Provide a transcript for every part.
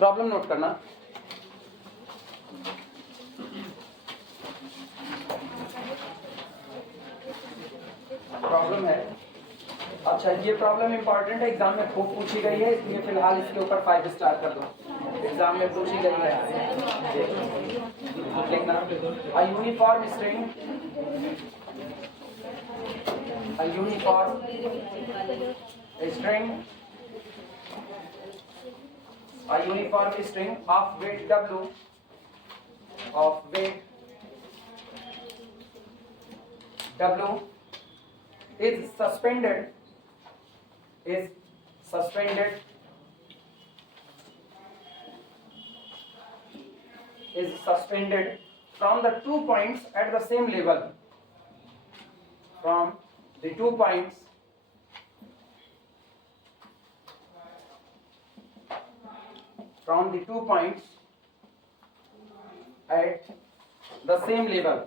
Problem note करना। Problem है, अच्छा ये प्रॉब्लम इंपॉर्टेंट है, एग्जाम में खूब पूछी गई है, इसलिए फिलहाल इसके ऊपर 5 स्टार कर दो। एग्जाम में पूछी गई है, लिखना अ uniform string, a uniform string, a uniform string of weight W, of weight W is suspended from the 2 points at the same level, from the 2 points at the same level,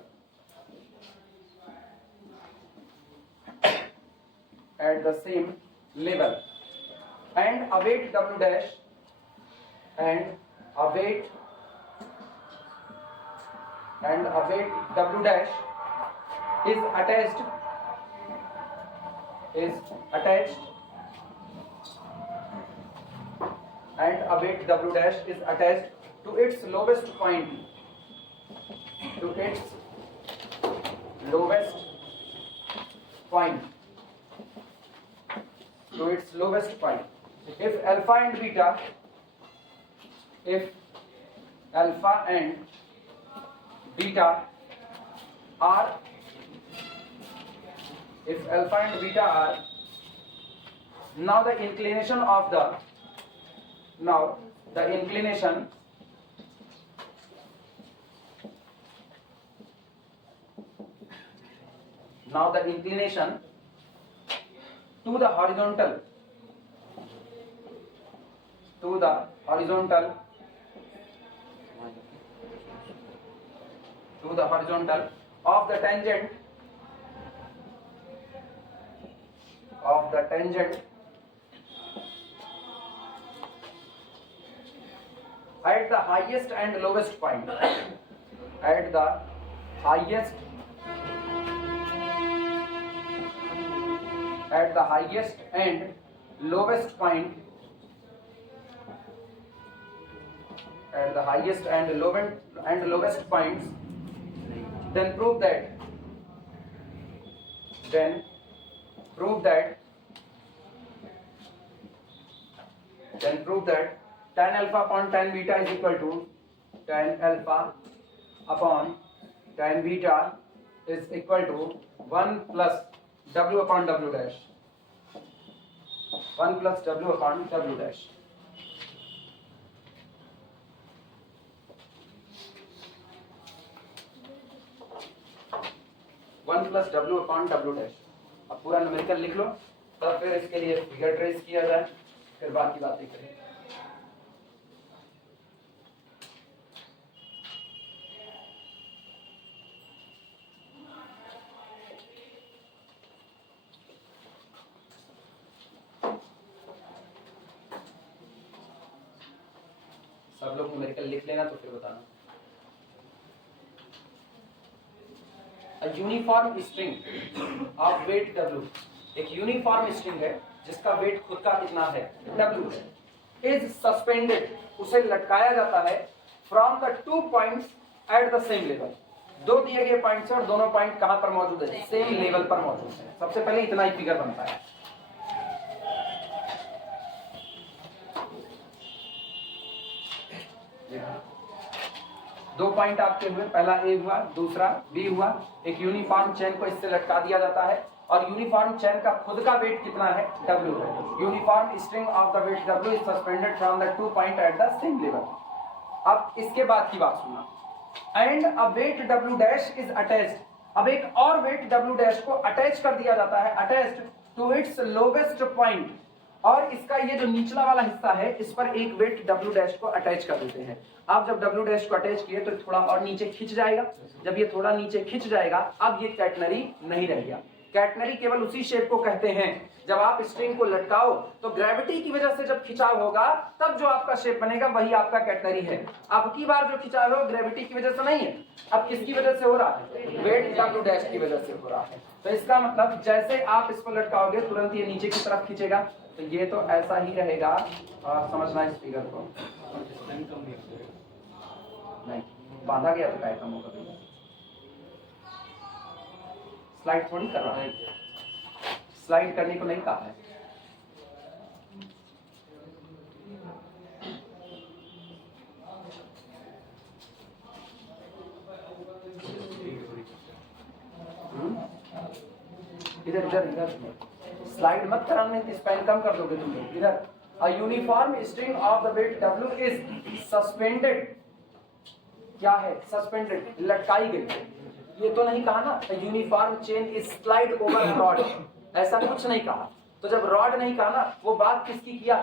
and a weight W dash W dash is attached and a weight W dash is attached to its lowest point, if alpha and beta are now the inclination of the to the horizontal of the tangent at the highest and lowest point, at the highest and lowest point, points, then prove that tan alpha upon tan beta is equal to tan alpha upon tan beta is equal to 1 plus W upon W dash, 1 plus W upon W dash. अब पूरा numerical लिख लो, तब फिर इसके लिए figure trace किया जाए, फिर बाकी बातें करें। सब लोग न्यूमेरिकल लिख लेना तो फिर बताना। A uniform string of weight W, एक यूनिफॉर्म स्ट्रिंग है जिसका वेट खुद का कितना है W है, is suspended, उसे लटकाया जाता है from the 2 points at the same level, दो दिए गए पॉइंट्स और दोनों पॉइंट कहां पर मौजूद है, सेम लेवल पर मौजूद है। सबसे पहले इतना ही फिगर बनता है। दो पॉइंट आपके हुए, पहला ए हुआ, दूसरा बी हुआ। एक यूनिफॉर्म चेन को इससे लटका दिया जाता है और यूनिफॉर्म चेन का खुद का वेट कितना है W है। Uniform string of the weight W is suspended from the 2 point at the same level. अब इसके बाद की बात सुनना, and a weight W dash is attached, अब एक और वेट W डैश को अटैच कर दिया जाता है, attached to its lowest point, और इसका ये जो निचला वाला हिस्सा है इस पर एक वेट W डैश को अटैच कर देते हैं। अब जब W डैश को अटैच किए तो थोड़ा और नीचे खिंच जाएगा, जब ये थोड़ा नीचे खिंच जाएगा अब ये कैटनरी नहीं रह गया, कैटनरी केवल उसी शेप को कहते हैं जब आप स्ट्रिंग को लटकाओ तो ग्रेविटी की वजह से जब खिंचाव होगा तब जो आपका शेप बनेगा वही आपका कैटनरी है। अब की बार जो खिंचाव है वो ग्रेविटी की वजह से नहीं है, अब किसकी वजह से हो रहा है? वेट डब्ल्यू डैश की वजह से हो रहा है। तो इसका मतलब जैसे आप इसको लटकाओगे तुरंत ये नीचे की तरफ खींचेगा, तो ये तो ऐसा ही रहेगा। और समझना इस फिगर को, नहीं बांधा गया तो क्या कम होगा? स्लाइड थोड़ी कर रहा है, स्लाइड करने को नहीं कहा है। इधर इधर इधर स्लाइड मत कराने, स्पेन कम कर दोगे तुम लोग। इधर a uniform string of the weight W is suspended, क्या है? सस्पेंडेड, लटकाई गई। ये तो नहीं कहा ना uniform chain is slide over rod, ऐसा कुछ नहीं कहा। तो जब रॉड नहीं कहा ना, वो बात किसकी किया?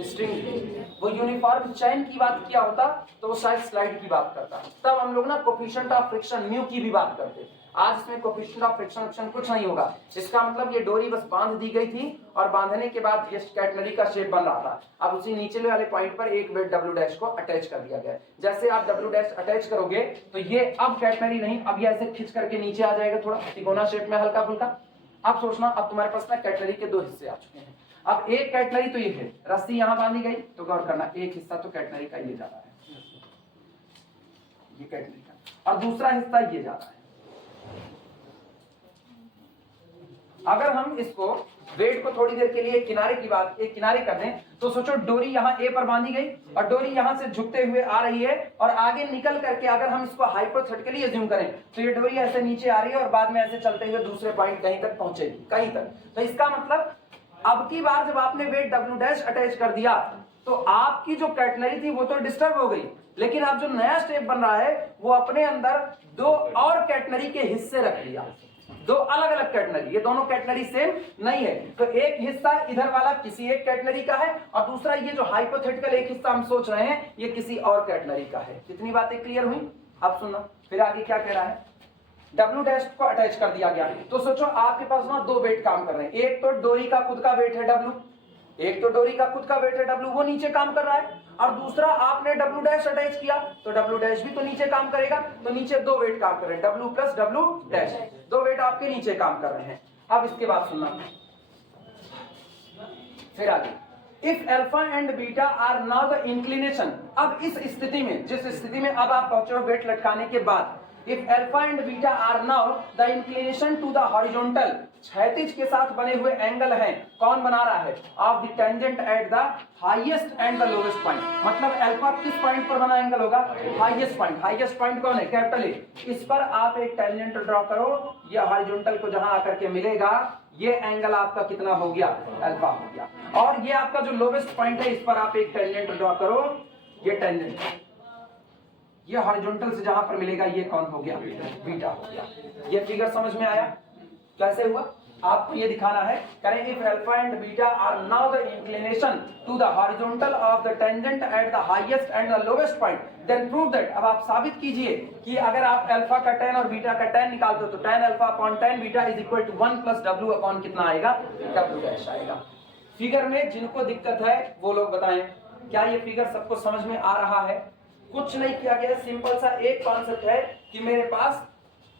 स्ट्रिंग की। वो यूनिफॉर्म चेन की बात किया होता तो वो शायद स्लाइड की बात करता। तब हम लोग ना कोफिशिएंट ऑफ फ्रिक्शन म्यू की भी बात करते। आज इसमें कोफिशिएंट ऑफ फ्रिक्शन कुछ नहीं होगा। इसका मतलब ये डोरी बस बांध दी गई थी और बांधने के बाद ये कैटनरी का शेप बन रहा था। अब उसी नीचे वाले पॉइंट पर एक वेट डब्ल्यू डैश को अटैच कर दिया गया। जैसे आप डब्ल्यू डैश अटैच करोगे तो ये अब कैटनरी नहीं, अब ये ऐसे खींच करके नीचे आ जाएगा, थोड़ा तिकोना शेप में हल्का फुल्का। अब सोचना, अब तुम्हारे पास ना कैटनरी के दो हिस्से आ चुके हैं। अब एक कैटनरी तो ये है, रस्सी यहां बांधी गई, तो गौर करना एक हिस्सा तो कैटनरी का ये जा रहा है, ये कैटनरी का, और दूसरा हिस्सा ये जा रहा है। अगर हम इसको वेट को थोड़ी देर के लिए किनारे की बात एक किनारे कर दें तो सोचो डोरी यहाँ ए पर बांधी गई और डोरी यहाँ से झुकते हुए आ रही है और आगे निकल करके अगर हम इसको हाइपोथेटिकली अज्यूम करें तो ये डोरी ऐसे नीचे आ रही है और बाद में ऐसे चलते हुए दूसरे पॉइंट कहीं तक पहुंचेगी, कहीं तक। तो इसका मतलब अब की बार जब आपने वेट डब्ल्यू डैश अटैच कर दिया तो आपकी जो कैटनरी थी वो तो डिस्टर्ब हो गई, लेकिन अब जो नया स्टेप बन रहा है वो अपने अंदर दो और कैटनरी के हिस्से रख लिया, दो अलग अलग कैटनरी। ये दोनों कैटनरी सेम नहीं है, तो एक हिस्सा इधर वाला किसी एक कैटनरी का है और दूसरा ये जो हाइपोथेटिकल एक हिस्सा हम सोच रहे हैं ये किसी और कैटनरी का है। कितनी बातें क्लियर हुई? अब सुनना फिर आगे क्या कह रहा है। डब्ल्यू डैश को अटैच कर दिया गया, तो सोचो आपके पास ना दो वेट काम कर रहे हैं। एक तो डोरी का खुद का वेट है डब्ल्यू, एक तो डोरी का खुद का वेट है डब्ल्यू, वो नीचे काम कर रहा है, और दूसरा आपने डब्ल्यू डैश अटैच किया तो डब्ल्यू डैश भी तो नीचे काम करेगा। तो नीचे दो वेट काम कर रहे हैं, डब्ल्यू प्लस डब्ल्यू डैश, दो वेट आपके नीचे काम कर रहे हैं। अब इसके बाद सुनना फिर आगे, if alpha and beta are now the inclination. अब इस स्थिति में, जिस स्थिति में अब आप पहुंचे हो वेट लटकाने के बाद, if alpha and beta are now the inclination to the horizontal, क्षैतिज के साथ बने हुए एंगल हैं, कौन बना रहा है? Of the tangent at the highest and the lowest point. मतलब अल्फा किस पॉइंट पर बना एंगल होगा? Highest point. हाईएस्ट पॉइंट कौन है? Capital A. इस पर आप एक टेंजेंट ड्रॉ करो, ये हॉरिजॉन्टल को जहां आकर के मिलेगा ये एंगल आपका कितना हो गया? अल्फा हो गया। और ये आपका जो लोवेस्ट पॉइंट है इस पर आप एक टेंजेंट ड्रॉ करो, ये टेंजेंट, ये हॉरिजॉन्टल से जहां पर मिलेगा ये कौन हो गया? बीटा हो गया। ये फिगर समझ में आया कैसे हुआ? आपको ये दिखाना है, करें if alpha and beta are now the inclination to the horizontal of the tangent at the highest and the lowest point, then prove that. अब आप साबित कीजिए कि अगर आप अल्फा का tan और बीटा का tan निकालते हो तो tan alpha upon tan beta is equal to 1 plus w upon कितना आएगा? w डैश आएगा। फिगर में जिनको दिक्कत है वो लोग बताएं, क्या ये फिगर सबको समझ में आ रहा है? कुछ नहीं किया गया, सिंपल सा एक कॉन्सेप्ट है कि मेरे पास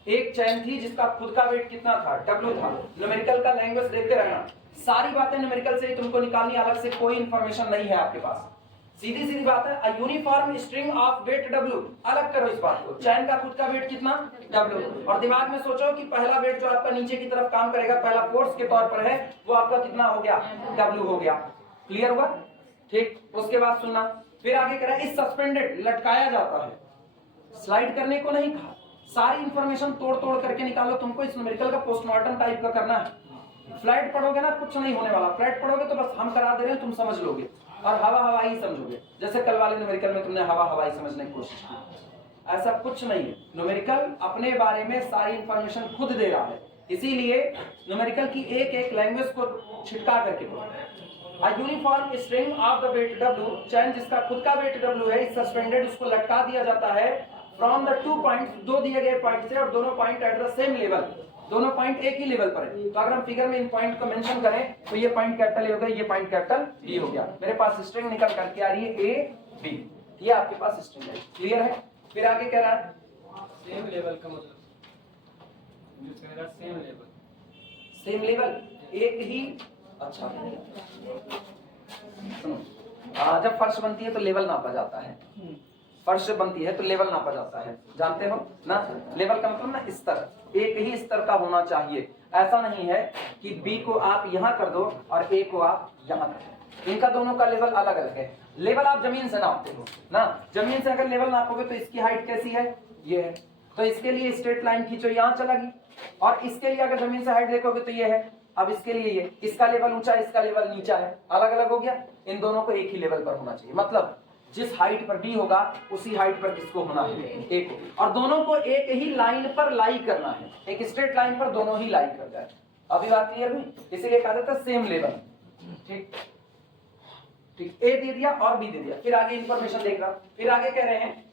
एक चैन थी जिसका खुद का वेट कितना था? W था। न्यूमेरिकल का लैंग्वेज देखते रहना, सारी बातें न्यूमेरिकल से ही तुमको निकालनी, अलग से कोई इंफॉर्मेशन नहीं है आपके पास। सीधी सीधी बात है, a uniform string of weight W। अलग करो इस बात को, चैन का खुद का वेट कितना? W। और दिमाग में सोचो कि पहला वेट जो आपका नीचे की तरफ काम करेगा, पहला फोर्स के तौर पर है, वो आपका कितना हो गया? W हो गया। क्लियर हुआ? ठीक। उसके बाद सुनना फिर आगे कह रहा है, इस सस्पेंडेड, लटकाया जाता है, स्लाइड करने को नहीं कहा। सारी इंफॉर्मेशन तोड़ तोड़ करके निकालो, तुमको इस न्यूमेरिकल का पोस्टमार्टम टाइप का करना है। फ्लैट पढ़ोगे ना कुछ नहीं होने वाला, फ्लैट पढ़ोगे तो बस हम करा दे रहे हैं, तुम समझ लोगे और हवा हवा ही समझोगे, जैसे कल वाले न्यूमेरिकल में तुमने हवा हवा ही समझने की कोशिश की। ऐसा कुछ नहीं है, न्यूमेरिकल अपने बारे में सारी इंफॉर्मेशन खुद दे रहा है, इसीलिए न्यूमेरिकल की एक एक लैंग्वेज को छिटका करके पढ़ो। A uniform string of the weight W, चैन जिसका खुद का वेट W है, इस सस्पेंडेड, उसको लटका दिया जाता है फ्रॉम द 2 पॉइंट्स, दो दिए गए पॉइंट से, और दोनों point at the same level, दोनों पॉइंट एक ही लेवल पर है। तो अगर हम फिगर में इन पॉइंट को मेंशन करें तो ये पॉइंट कैपिटल ए हो गया, ये पॉइंट कैपिटल बी हो गया। मेरे पास स्ट्रिंग निकल करके आ रही है ए बी, ये आपके पास स्ट्रिंग है। क्लियर है? फिर आगे कह रहा है सेम लेवल का मतलब यूज करेगा सेम लेवल, सेम लेवल एक ही। अच्छा सुनो, जब फर्श बनती है तो लेवल नापा जाता है, फर्श बनती है तो लेवल नापा जाता है, जानते हो ना? लेवल का मतलब ना स्तर, एक ही स्तर का होना चाहिए। ऐसा नहीं है कि बी को आप यहाँ कर दो और ए को आप यहाँ कर दो, इनका दोनों का लेवल अलग अलग है। लेवल आप जमीन से नापते हो ना, जमीन से अगर लेवल नापोगे तो इसकी हाइट कैसी है, ये है, तो इसके लिए स्ट्रेट लाइन खींचो, यहाँ चलेगी। और इसके लिए अगर जमीन से हाइट देखोगे तो ये है, अब इसके लिए ये, इसका लेवल ऊंचा है, इसका लेवल नीचा है, अलग अलग हो गया। इन दोनों को एक ही लेवल पर होना चाहिए, मतलब जिस हाइट पर बी होगा उसी हाइट पर किसको होना है, ए को। और दोनों को एक ही लाइन पर लाई करना है, एक स्ट्रेट लाइन पर दोनों ही लाई कर जाए। अभी बात क्लियर हुई? इसीलिए कहा जाता है सेम लेवल। ठीक ठीक, ए दे दिया और बी दे दिया। फिर आगे इंफॉर्मेशन देख रहा, फिर आगे कह रहे हैं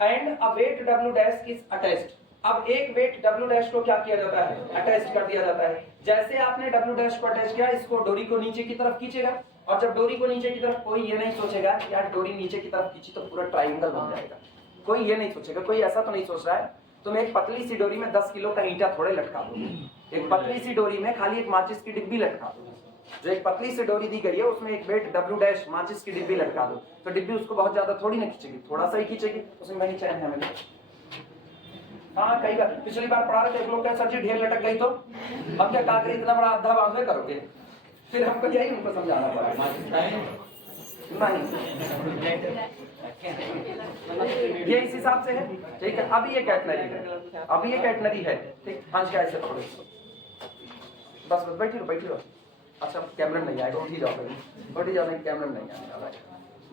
and a weight W dash is attached. अब एक वेट डब्ल्यू डैश को क्या किया जाता है, अटैच कर दिया जाता है। जैसे आपने डब्ल्यू डैश को अटैच किया, इसको डोरी को नीचे की तरफ खींचेगा, और जब डोरी को नीचे की तरफ, कोई ये नहीं सोचेगा कि यार डोरी नीचे की तरफ खींची तो पूरा ट्रायंगल बन जाएगा, कोई ये नहीं सोचेगा, कोई ऐसा तो नहीं सोच रहा है। तुम एक पतली सी डोरी में 10 किलो का ईंटा थोड़े लटका दो, एक पतली सी डोरी में खाली एक माचिस की डिब्बी लटका दो। जो एक पतली सी डोरी दी गई है उसमें एक वेट डब्ल्यू डैश माचिस की डिब्बी लटका दो, तो डिब्बी उसको बहुत ज्यादा थोड़ी ना खींचेगी, थोड़ा सा ही खींचेगी, उसमें वही चैन है मेरे। हाँ, कई बार पिछली बार पढ़ा रहे थे, एक लोग कहे सर जी ढेर लटक गई तो अब क्या काकरी इतना बड़ा अद्धा बांधे करोगे, फिर हमको यही उनको समझाना पड़ा। नहीं, ये इस हिसाब से है, ठीक है। अभी ये कैटनरी है, अभी ये कैटनरी है, ठीक। हंस कैसे पकड़ो इसको, बस बस बैठी रहो, बैठी रहो। अच्छा कैमरा नहीं आएगा, उठ ही जाओ, उठ ही जाओ, नहीं कैमरा नहीं आने वाला,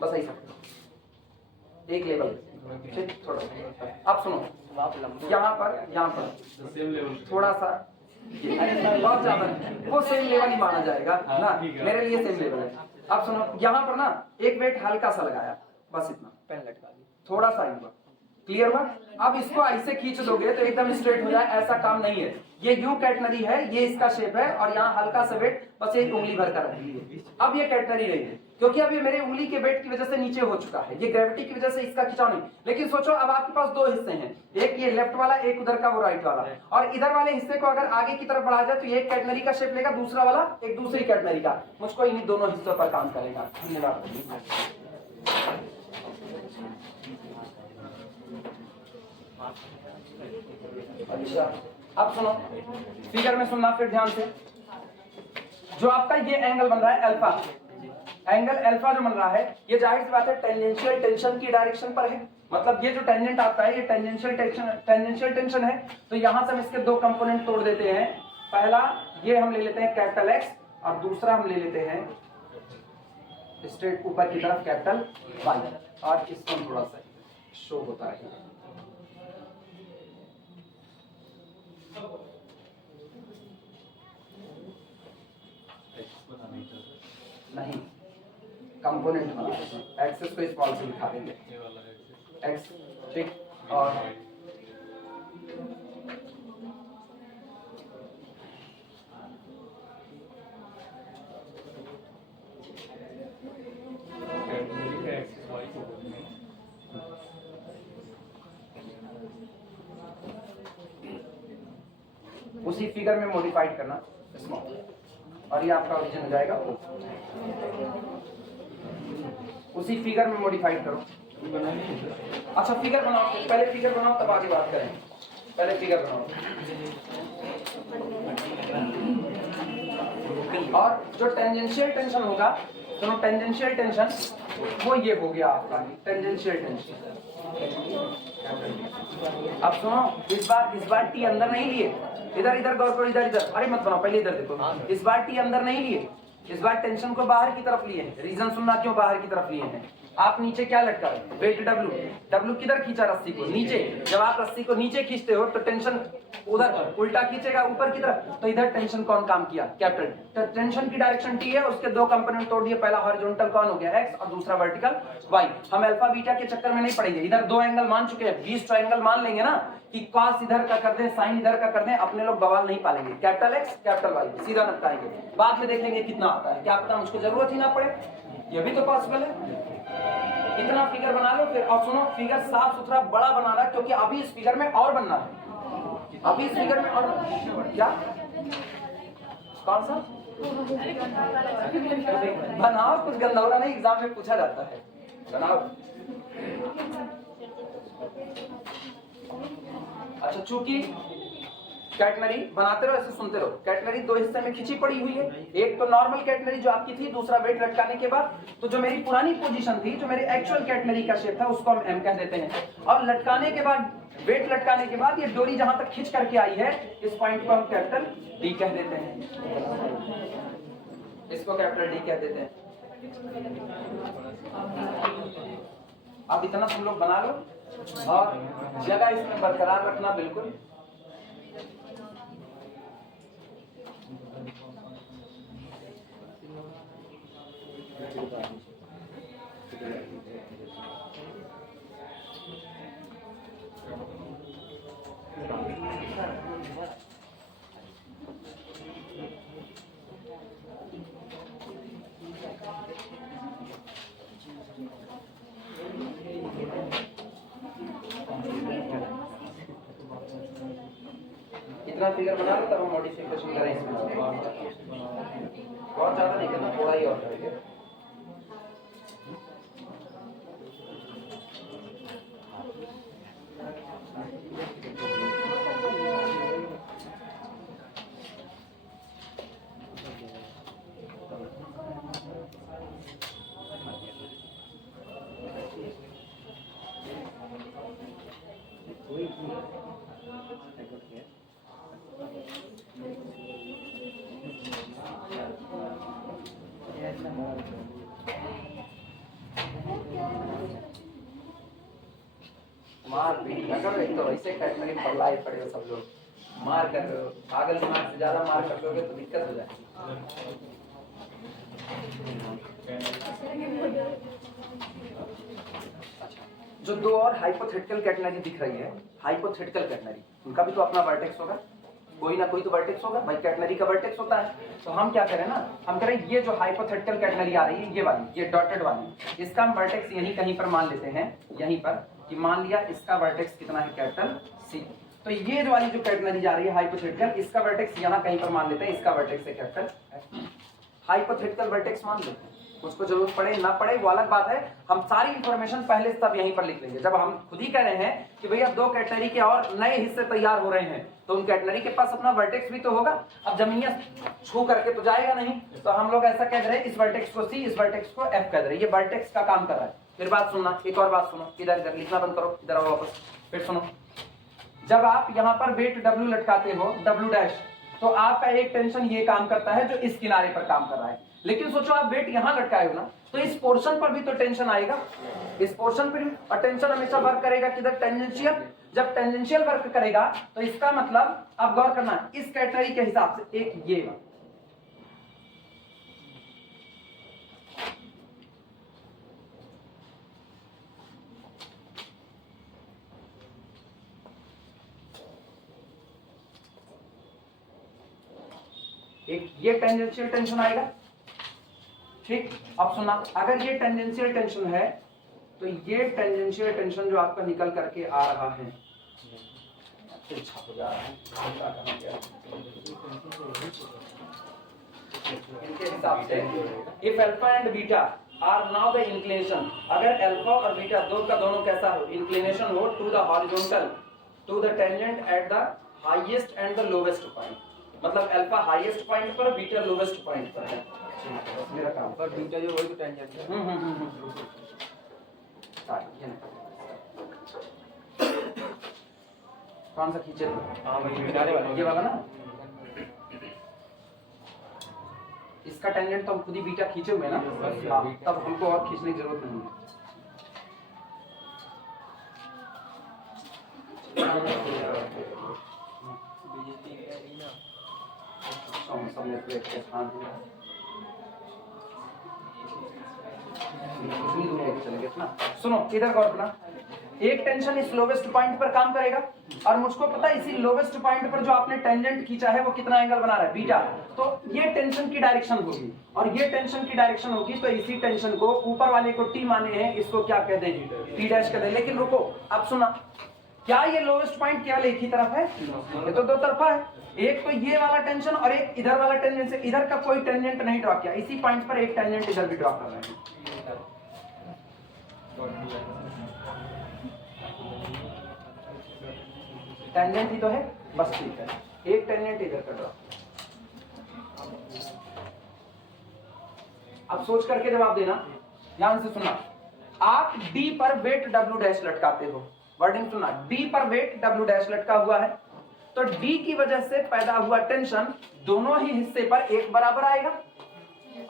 बस ऐसा एक लेवल, ठीक। थोड़ा अब सुनो, यहाँ पर थोड़ा सा बहुत ज्यादा वो सेम लेवल ही माना जाएगा ना, मेरे लिए सेम लेवल है। अब सुनो, यहाँ पर ना एक वेट हल्का सा लगाया, बस इतना, पेन लटका दी, थोड़ा सा ही, क्लियर हुआ? अब इसको ऐसे खींच दोगे तो एकदम स्ट्रेट हो जाए, ऐसा काम नहीं है। ये यू कैटनरी है, ये इसका शेप है, और यहाँ हल्का सा वेट बस एक उंगली भर कर रखी है। अब ये कैटनरी नहीं है, क्योंकि अब ये मेरे उंगली के वेट की वजह से नीचे हो चुका है, ये ग्रेविटी की वजह से इसका खिंचाव नहीं। लेकिन सोचो अब आपके पास दो हिस्से हैं, एक ये लेफ्ट वाला, एक उधर का वो राइट वाला, और इधर वाले हिस्से को अगर आगे की तरफ बढ़ाया जाए तो ये एक कैटनरी का शेप लेगा, दूसरा वाला एक दूसरी कैटनरी का। मुझको इन्हीं दोनों हिस्सों पर काम करेगा। धन्यवाद। अच्छा अब सुनो, फिगर में सुनना फिर ध्यान से। जो आपका ये एंगल बन रहा है अल्फा, एंगल अल्फा जो बन रहा है, ये जाहिर सी बात है टेंजेंशियल टेंशन की डायरेक्शन पर है। मतलब ये जो टेंजेंट आता है ये टेंजेंशियल टेंशन है। तो यहां से हम इसके दो कंपोनेंट तोड़ देते हैं। पहला ये हम ले लेते हैं कैपिटल एक्स, और दूसरा हम ले लेते हैं स्ट्रेट ऊपर की तरफ कैपिटल वाई। और इसको थोड़ा सा शो होता है, नहीं कंपोनेंट बना, एक्सेस को स्मॉल से लिखा देंगे, एक्स, ठीक। और उसी फिगर में मॉडिफाइड करना स्मॉल, और ये आपका ओरिजिन हो जाएगा। उसी फिगर में मॉडिफाइड करो। अच्छा फिगर बनाओ, पहले फिगर बनाओ तब आगे बात करें। पहले फिगर बनाओ, और जो टेंजेंशियल टेंशन होगा, तो टेंजेंशियल टेंशन वो ये हो गया आपका टेंजेंशियल टेंशन। अब सुनो, इस बार टी अंदर नहीं लिए, इधर इधर गौर करो, इधर इधर, अरे मत बनाओ, पहले इधर देखो। इस बार टी अंदर नहीं लिए, इस बार टेंशन को बाहर की तरफ लिए हैं। रीजन सुनना क्यों बाहर की तरफ लिए हैं। आप नीचे क्या लटका वेट डब्ल्यू, डब्ल्यू किधर खींचा, रस्सी को नीचे। जब आप रस्सी को नीचे खींचते हो तो टेंशन उधर उल्टा खींचेगा ऊपर की तरफ, तो इधर टेंशन कौन काम किया, कैपिटल। तो टेंशन की डायरेक्शन टी है, उसके दो कंपोनेंट तोड़ दिए, पहला हॉरिजॉन्टल कौन हो गया एक्स और दूसरा वर्टिकल वाई। हम अल्फा बीटा के चक्कर में नहीं पड़ेंगे, इधर दो एंगल मान चुके हैं, 20 ट्रायंगल मान लेंगे ना कि कॉस इधर का कर दें साइन इधर का कर दें, अपने लोग बवाल नहीं पालेंगे, कैपिटल एक्स कैपिटल वाई सीधा निपटाएंगे, बाद में देखेंगे कितना आता है, क्या पता मुझको जरूरत ही ना पड़े, ये भी तो पॉसिबल है। इतना फिगर बना लो फिर, और सुनो फिगर साफ सुथरा बड़ा बनाना, क्योंकि अभी इस फिगर में और बनना है, अभी इस फिगर में और क्या कौन सा बनाओ, कुछ गंदौरा नहीं, एग्जाम में पूछा जाता है, बनाओ। अच्छा चूंकि कैटनरी बनाते रहो, ऐसे सुनते रहो, कैटनरी दो हिस्से में खिंची पड़ी हुई है, एक तो नॉर्मल कैटनरी जो आपकी थी, दूसरा वेट लटकाने के बाद, तो जो मेरी पुरानी पोजीशन थी, जो मेरी एक्चुअल कैटनरी का शेप था, उसको हम एम कह देते हैं, और लटकाने के बाद वेट लटकाने के बाद ये डोरी जहां तक खिंच करके आई है, इस पॉइंट को हम कैपिटल डी कह देते हैं, इसको कैपिटल डी कह देते हैं। अब इतना तुम लोग बना लो और जगह इसमें बरकरार रखना बिल्कुल। इतना फिगर बना लो तब हम मॉडिफिकेशन करें इसमें, बहुत ज्यादा नहीं करना, थोड़ा ही और करेंगे। मार पीट न करो, एक तो वैसे कैटनरी पल्ला पड़े हो सब लोग, मार कर रहे हो, पागल दिमाग से ज्यादा मार कर दोगे तो दिक्कत हो जाए। जो दो और हाइपोथेटिकल कैटनरी दिख रही है, हाइपोथेटिकल कैटनरी, उनका भी तो अपना वर्टेक्स होगा, कोई ना कोई तो वर्टेक्स होगा भाई, कैटनरी का वर्टेक्स होता है। तो हम क्या करें ना, हम करें ये जो हाइपोथेटिकल कैटनरी आ रही है, ये वाली, ये डॉटेड वाली, इसका हम वर्टेक्स यहीं कहीं पर मान लेते हैं, यहीं पर कि मान लिया इसका वर्टेक्स कितना है, कैपिटल सी। तो ये जो वाली जो कैटनरी जा रही है हाइपोथेटिकल, इसका वर्टेक्स यहाँ कहीं पर मान लेते हैं, इसका वर्टेक्स है कैपिटल हाइपोथेटिकल वर्टेक्स मान लेते हैं, उसको जरूरत पड़े ना पड़े वो अलग बात है, हम सारी इंफॉर्मेशन पहले सब यहीं पर लिख लेंगे। जब हम खुद ही कह रहे हैं कि भैया दो कैटनरी के और नए हिस्से तैयार हो रहे हैं, तो उन कैटनरी के पास अपना वर्टेक्स भी तो होगा, अब जमीनिया छू करके तो जाएगा नहीं, तो हम लोग ऐसा कह रहे हैं, इस वर्टेक्स को सी, इस वर्टेक्स को एफ कह रहे हैं, ये वर्टेक्स का काम कर रहा है। फिर बात सुनना, एक और बात सुनो, इधर इधर लिखना बंद करो, इधर आओ वापस, फिर सुनो, जब आप यहाँ पर वेट डब्ल्यू लटकाते हो, डब्ल्यू डैश, तो आपका एक टेंशन ये काम करता है जो इस किनारे पर काम कर रहा है, लेकिन सोचो आप वेट यहाँ लटकाए हो ना, तो इस पोर्शन पर भी तो टेंशन आएगा, इस पोर्शन पर भी, और टेंशन हमेशा वर्क करेगा किधर, टेंजेंशियल। जब टेंजेंशियल वर्क करेगा तो इसका मतलब आप गौर करना, इस कैटेगरी के हिसाब से एक ये एक ये टेंजेंशियल टेंशन आएगा, ठीक। अब सुनना, अगर ये टेंजेंशियल टेंशन है तो ये टेंजेंशियल टेंशन जो आपका निकल करके आ रहा है, इनके हिसाब से if alpha and beta are now the inclination, अगर अल्फा और बीटा दो का दोनों कैसा हो, इंक्लिनेशन हो to the horizontal to the tangent at the highest and the lowest point, मतलब अल्फा हाईएस्ट पॉइंट पर, बीटा लोवेस्ट पॉइंट पर है, मेरा काम पर बीटा जो वही तो टेंजेंट है। कौन सा खींचे, ये वाला ना, इसका टेंजेंट तो हम खुद ही बीटा खींचे हुए ना, हाँ, तब हमको और खींचने की जरूरत नहीं है। हूँ सब में प्लेट के स्थान इतनी दूर लेके चलेंगे इतना। सुनो इधर गौर करना, एक टेंशन इस लोवेस्ट पॉइंट पर काम करेगा और मुझको पता है इसी लोवेस्ट पॉइंट पर जो आपने टेंजेंट खींचा है वो कितना एंगल बना रहा है, बीटा। तो ये टेंशन की डायरेक्शन होगी और ये टेंशन की डायरेक्शन होगी, तो इसी टेंशन को ऊपर वाले को टी माने हैं, इसको क्या कह दें, टी डैश कह दें। लेकिन रुको, अब सुना, क्या ये लोवेस्ट पॉइंट केवल एक ही तरफ है? ये तो दो तरफा है, एक तो ये वाला टेंशन और एक इधर वाला टेंजेंट से इधर का कोई टेंजेंट नहीं ड्रॉ किया, इसी पॉइंट पर एक टेंजेंट इधर भी ड्रॉ कर रहे हैं। टेंजेंट ही तो है, बस ठीक है, एक टेंजेंट इधर कर ड्रॉ। अब सोच करके जवाब देना, ध्यान से सुनना। आप डी पर वेट डब्ल्यू डैश लटकाते हो, वर्डिंग सुनना, डी पर वेट डब्ल्यू डैश लटका हुआ है, तो डी की वजह से पैदा हुआ टेंशन दोनों ही हिस्से पर एक बराबर आएगा।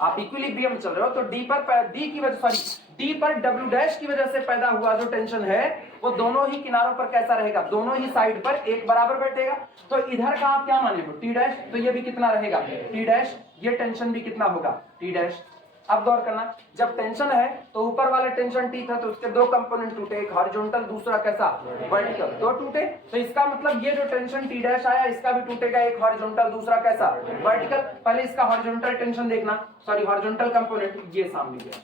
आप इक्विलिब्रियम चल रहे हो, तो डी पर डब्ल्यू डैश की वजह से पैदा हुआ जो टेंशन है वो दोनों ही किनारों पर कैसा रहेगा, दोनों ही साइड पर एक बराबर बैठेगा। तो इधर का आप क्या माने हो, टी डैश, तो ये भी कितना रहेगा, टी डैश, ये टेंशन भी कितना होगा, टी डैश। अब गौर करना, जब टेंशन है तो ऊपर वाला टेंशन टी था तो उसके दो कंपोनेंट टूटे, एक हॉरिजॉन्टल दूसरा कैसा वर्टिकल, दो टूटे। तो इसका मतलब ये जो टेंशन टी डैश आया इसका भी टूटेगा, एक हॉरिजॉन्टल दूसरा कैसा वर्टिकल। पहले इसका हॉरिजॉन्टल टेंशन देखना, सॉरी हॉरिजॉन्टल कंपोनेंट ये सामने गया,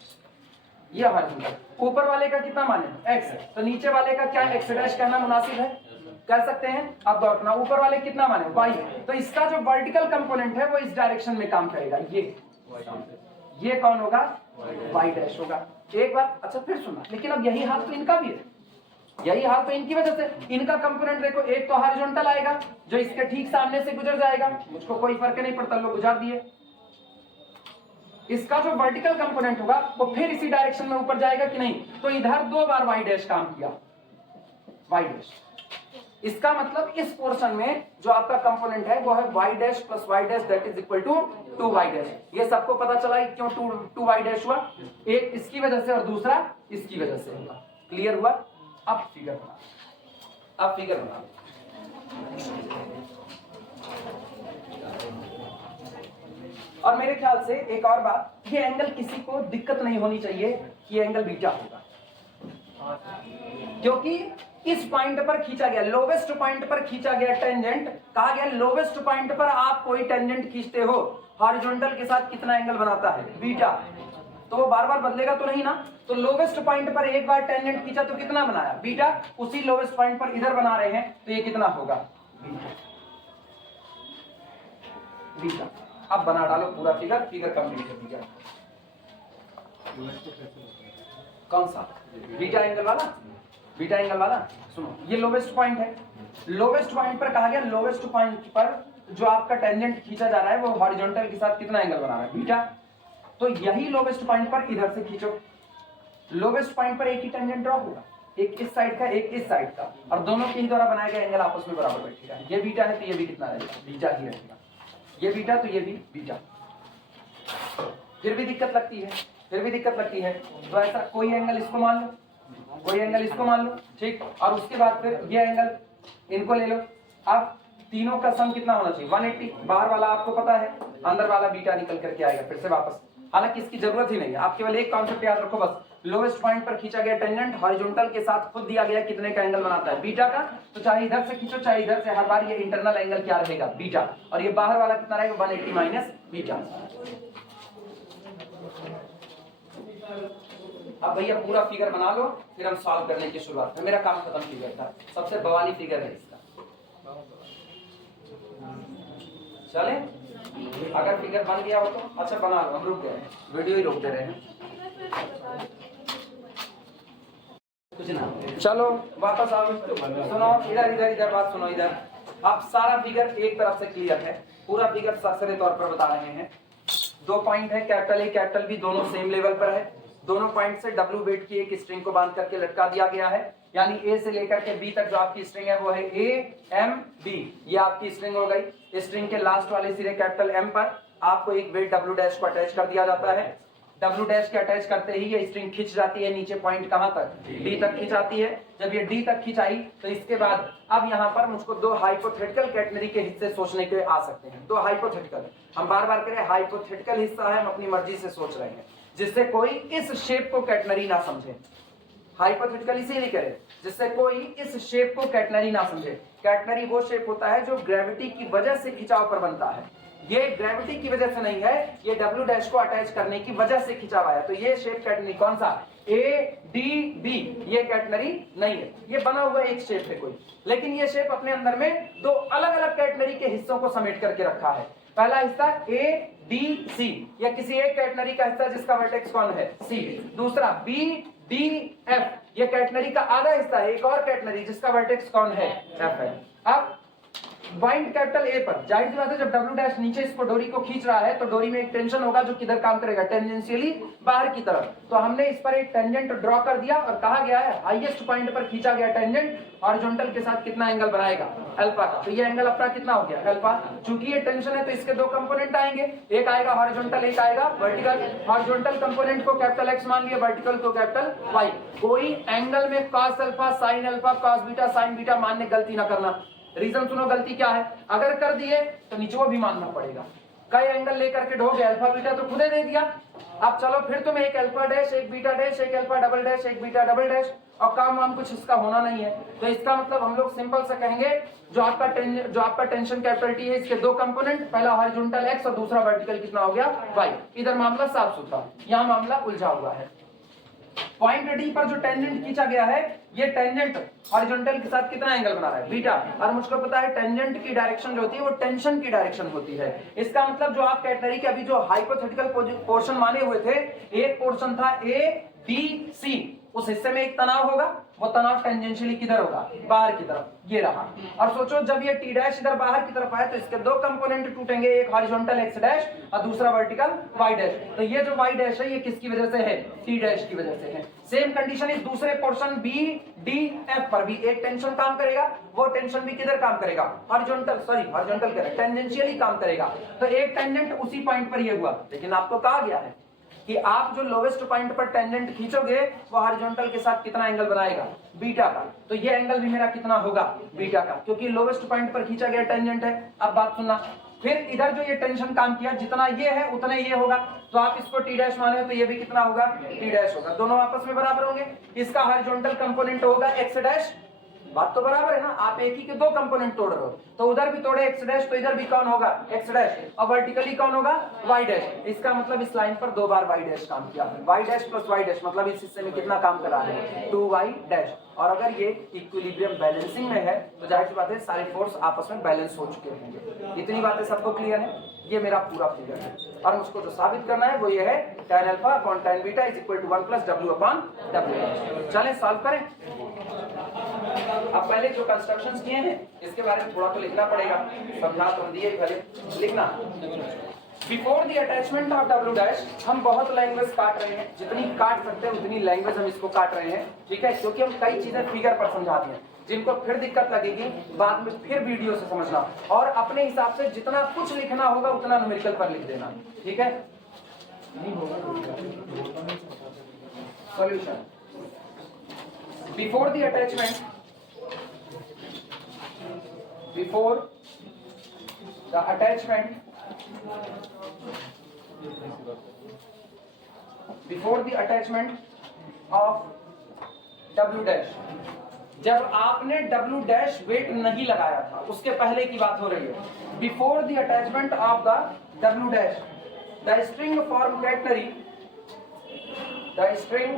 ये हॉरिजॉन्टल। ऊपर वाले का कितना माने, एक्स, तो नीचे वाले का क्या एक्स डैश कहना मुनासिब है, कह सकते हैं। अब गौर करना, ऊपर वाले कितना माने, वाई, तो इसका जो वर्टिकल कंपोनेंट है वो इस डायरेक्शन में काम करेगा, ये कौन होगा, वाई डैश होगा। एक बात, अच्छा फिर सुनना, लेकिन अब यही हाल तो इनका भी है, यही हाल तो इनकी वजह से, इनका कंपोनेंट देखो, एक तो हॉरिजॉन्टल आएगा जो इसके ठीक सामने से गुजर जाएगा, मुझको कोई फर्क नहीं पड़ता, लोग गुजार दिए। इसका जो वर्टिकल कंपोनेंट होगा वो फिर इसी डायरेक्शन में ऊपर जाएगा कि नहीं, तो इधर दो बार वाई डैश काम किया, वाई डैश। इसका मतलब इस पोर्शन में जो आपका कंपोनेंट है वो है y dash plus y dash that is equal to 2y dash. ये सबको पता चला है क्यों 2y डैश हुआ, एक इसकी वजह से और दूसरा इसकी वजह से हुआ। क्लियर हुआ? अब फिगर बना, अब फिगर बना। और मेरे ख्याल से एक और बात, ये एंगल किसी को दिक्कत नहीं होनी चाहिए कि ये एंगल बीटा होगा, क्योंकि इस पॉइंट पर खींचा गया, लोवेस्ट पॉइंट पर खींचा गया टेंजेंट, कहा गया लोवेस्ट पॉइंट पर आप कोई टेंजेंट खींचते हो हॉरिजॉन्टल के साथ कितना एंगल बनाता है, बीटा, तो वो बार बार बदलेगा तो नहीं ना। तो लोवेस्ट पॉइंट पर एक बार टेंजेंट खींचा तो कितना बनाया, बीटा, उसी लोवेस्ट पॉइंट पर इधर बना रहे हैं तो ये कितना होगा, बीटा। अब बना डालो पूरा फिगर, फिगर कंप्लीट है। फिगर कौन सा, बीटा एंगल वाला, बीटा एंगल वाला। सुनो, ये लोवेस्ट पॉइंट है, लोवेस्ट पॉइंट पर कहा गया लोवेस्ट पॉइंट पर जो आपका टेंजेंट खींचा जा रहा है वो हॉरिजॉन्टल के साथ कितना एंगल बना रहा है, बीटा। तो यही लोवेस्ट पॉइंट पर इधर से खींचो, लोवेस्ट पॉइंट पर एक ही टेंजेंट ड्रॉ होगा, एक इस साइड का एक इस साइड का, और दोनों के ही द्वारा बनाया गया एंगल आपस में बराबर बैठेगा। ये बीटा है तो ये भी कितना रहेगा, बीटा ही रहेगा, ये बीटा तो ये भी बीटा। फिर भी दिक्कत लगती है, फिर भी दिक्कत लगती है, तो ऐसा कोई एंगल इसको मान लो, कोई एंगल इसको मान लो, ठीक, और उसके बाद फिर ये एंगल इनको ले लो। अब तीनों का सम कितना होना चाहिए, 180। बाहर वाला आपको पता है, अंदर वाला बीटा निकल करके आएगा फिर से वापस। हालांकि इसकी जरूरत ही नहीं है, आप केवल एक कॉन्सेप्ट याद रखो बस, लोवेस्ट पॉइंट पर खींचा गया टेंजेंट हॉरिजॉन्टल के साथ खुद दिया गया कितने का एंगल बनाता है, बीटा का। तो चाहे इधर से खींचो चाहे इधर से, हर बार ये इंटरनल एंगल क्या रहेगा, बीटा, और ये बाहर वाला कितना रहेगा, 180 माइनस बीटा। अब भैया पूरा फिगर बना लो, फिर हम सॉल्व करने की शुरुआत में। मेरा काम खत्म, फिगर था, सबसे बवाली फिगर है इसका। चले, अगर फिगर बन गया हो तो अच्छा बना लो, हम रुक गए, वीडियो ही रोक दे रहे हैं। कुछ ना, चलो वापस आओ, सुनो इधर इधर इधर बात सुनो इधर। आप सारा फिगर एक तरफ से क्लियर है, पूरा फिगर सरसरी तौर पर बता रहे हैं। दो पॉइंट है, कैपिटल ए कैपिटल बी, दोनों सेम लेवल पर है। दोनों पॉइंट से डब्ल्यू वेट की एक स्ट्रिंग को बांध करके लटका दिया गया है, यानी ए से लेकर के बी तक जो आपकी स्ट्रिंग है वो है ए एम बी, ये आपकी स्ट्रिंग हो गई। स्ट्रिंग के लास्ट वाले सिरे कैपिटल एम पर आपको एक वेट डब्ल्यू डैश को अटैच कर दिया जाता है। डब्ल्यू डैश के अटैच करते ही ये स्ट्रिंग खिंच जाती है नीचे, पॉइंट कहां तक, डी तक खिंचाती है। जब ये डी तक खिंचाई तो इसके बाद अब यहाँ पर मुझको दो हाइपोथेटिकल कैटेनरी के हिस्से सोचने के आ सकते हैं। दो हाइपोथेटिकल, हम बार बार करें हाइपोथेटिकल हिस्सा है, हम अपनी मर्जी से सोच रहे हैं, जिससे कोई इस शेप को कैटेनरी ना समझे। हाइपोथेटिकल इसीलिए करें जिससे कोई इस शेप को कैटेनरी ना समझे। कैटेनरी वो शेप होता है जो ग्रेविटी की वजह से खिंचाव पर बनता है। ये ग्रेविटी की वजह से नहीं है, ये डब्ल्यू डैश को अटैच करने की वजह से खिंचाव आया। तो ये शेप कैटेनरी कौन सा, ए डी बी, ये कैटेनरी नहीं है, ये बना हुआ एक शेप है कोई, लेकिन ये शेप अपने अंदर में दो अलग अलग कैटेनरी के हिस्सों को समेट करके रखा है। पहला हिस्सा ए डी सी, या किसी एक कैटेनरी का हिस्सा जिसका वर्टेक्स कौन है, सी। दूसरा बी डी एफ, ये कैटेनरी का आधा हिस्सा है, एक और कैटेनरी जिसका वर्टेक्स कौन है, एफ है। अब बाइंड कैपिटल ए पर, जाहिर सी बात है जब डब्ल्यू डैश नीचे इसको डोरी को खींच रहा है तो डोरी में एक टेंशन होगा जो किधर काम करेगा, टेंजेंशियली बाहर की तरफ। तो हमने इस पर एक टेंजेंट ड्रॉ कर दिया और कहा गया है हाईएस्ट पॉइंट पर खींचा गया टेंजेंट हॉरिजॉन्टल के साथ कितना एंगल बनाएगा, अल्फा का। तो ये एंगल अपना कितना हो गया, अल्फा। चूंकि ये टेंशन है तो इसके दो कंपोनेंट आएंगे, एक आएगा हॉरिजॉन्टल, एक आएगा वर्टिकल। हॉरिजॉन्टल कंपोनेंट को कैपिटल एक्स मान लिया, वर्टिकल को कैपिटल वाई। कोई एंगल में cos alpha, sine alpha, cos beta, sign beta मानने गलती ना करना। रीजन सुनो गलती क्या है, अगर कर दिए तो नीचे वो भी मानना पड़ेगा। कई एंगल लेकर के ढोगे, अल्फा बीटा तो खुदे दे दिया। अब चलो फिर तुम एक अल्फा डैश, एक बीटा डैश, एक अल्फा डबल डैश, एक बीटा डबल डैश, और काम वाम कुछ इसका होना नहीं है। तो इसका मतलब हम लोग सिंपल से कहेंगे जो आपका टेंशन कैपिटल टी है, इसके दो कंपोनेंट, पहला हॉरिजॉन्टल एक्स और दूसरा वर्टिकल कितना हो गया, वाई। इधर मामला साफ सुथरा, यहाँ मामला उलझा हुआ है। पॉइंट डी पर जो टेंजेंट खींचा गया है, ये टेंजेंट हॉरिजॉन्टल के साथ कितना एंगल बना रहा है, बीटा। और मुझको पता है टेंजेंट की डायरेक्शन जो होती है वो टेंशन की डायरेक्शन होती है। इसका मतलब जो आप कैटेनरी के अभी जो हाइपोथेटिकल पोर्शन माने हुए थे, एक पोर्शन था ए बी सी, उस हिस्से में एक तनाव होगा, वो तनाव टेंजेंशियली किधर होगा, बाहर की तरफ, ये रहा। और सोचो जब ये टी डैश इधर बाहर की तरफ आए तो इसके दो कंपोनेंट टूटेंगे, एक हॉरिजॉन्टल एक्स डैश और दूसरा वर्टिकल वाई डैश। तो ये जो वाई डैश है ये किसकी वजह से है, टी डैश की वजह से है। सेम कंडीशन इस दूसरे पोर्शन बी डी एफ पर भी एक टेंशन काम करेगा, वो टेंशन भी किधर काम करेगा, हॉरिजॉन्टल करेगा, टेंजेंशियली काम करेगा। तो एक टेंजेंट उसी पॉइंट पर ये हुआ, लेकिन आपको कहा गया है कि आप जो लोवेस्ट पॉइंट पर टेंजेंट खींचोगे वो हॉरिजॉन्टल के साथ कितना एंगल बनाएगा, बीटा का। तो ये एंगल भी मेरा कितना होगा, बीटा का, क्योंकि लोवेस्ट पॉइंट पर खींचा गया टेंजेंट है। अब बात सुनना, फिर इधर जो ये टेंशन काम किया जितना ये है उतना ये होगा, तो आप इसको टी डैश माने तो ये भी कितना होगा, टी डैश होगा। दोनों आपस में बराबर होंगे। इसका हॉरिजॉन्टल कंपोनेंट होगा एक्स डैश, बात तो बराबर है ना। आप एक ही के दो कंपोनेंट तोड़ रहे हो, तो उधर भी तोड़े एक्स डैश तो इधर भी कौन होगा, एक्स डैश, और वर्टिकली कौन होगा, वाई डैश। इसका मतलब इस लाइन पर दो बार वाई डैश काम किया, y dash plus Y dash, मतलब इस हिस्से में कितना काम कर रहा है, 2y डैश। और अगर ये इक्विलिब्रियम बैलेंसिंग में है तो जाहिर सी बात है सारे फोर्स आपस में बैलेंस हो चुके होंगे। इतनी बातें सबको क्लियर है। ये मेरा पूरा फिगर है और मुझको जो साबित करना है वो ये है tan alpha upon tan beta is equal to 1 plus w upon w। चलें सॉल्व करें। अब पहले जो कंस्ट्रक्शंस किए हैं इसके बारे में थोड़ा तो लिखना पड़ेगा, समझा तो दिए भले लिखना। Before the attachment of W dash, हम बहुत लैंग्वेज काट रहे हैं, जितनी काट सकते हैं उतनी लैंग्वेज हम इसको काट रहे हैं, ठीक है, क्योंकि हम कई चीजें फिगर पर समझाते हैं जिनको फिर दिक्कत लगेगी बाद में, फिर वीडियो से समझना और अपने हिसाब से जितना कुछ लिखना होगा उतना न्यूमेरिकल पर लिख देना, ठीक है। Solution, before the attachment, before the attachment of W dash, जब आपने W dash वेट नहीं लगाया था उसके पहले की बात हो रही है। Before the attachment of the W dash, the string form catenary, the string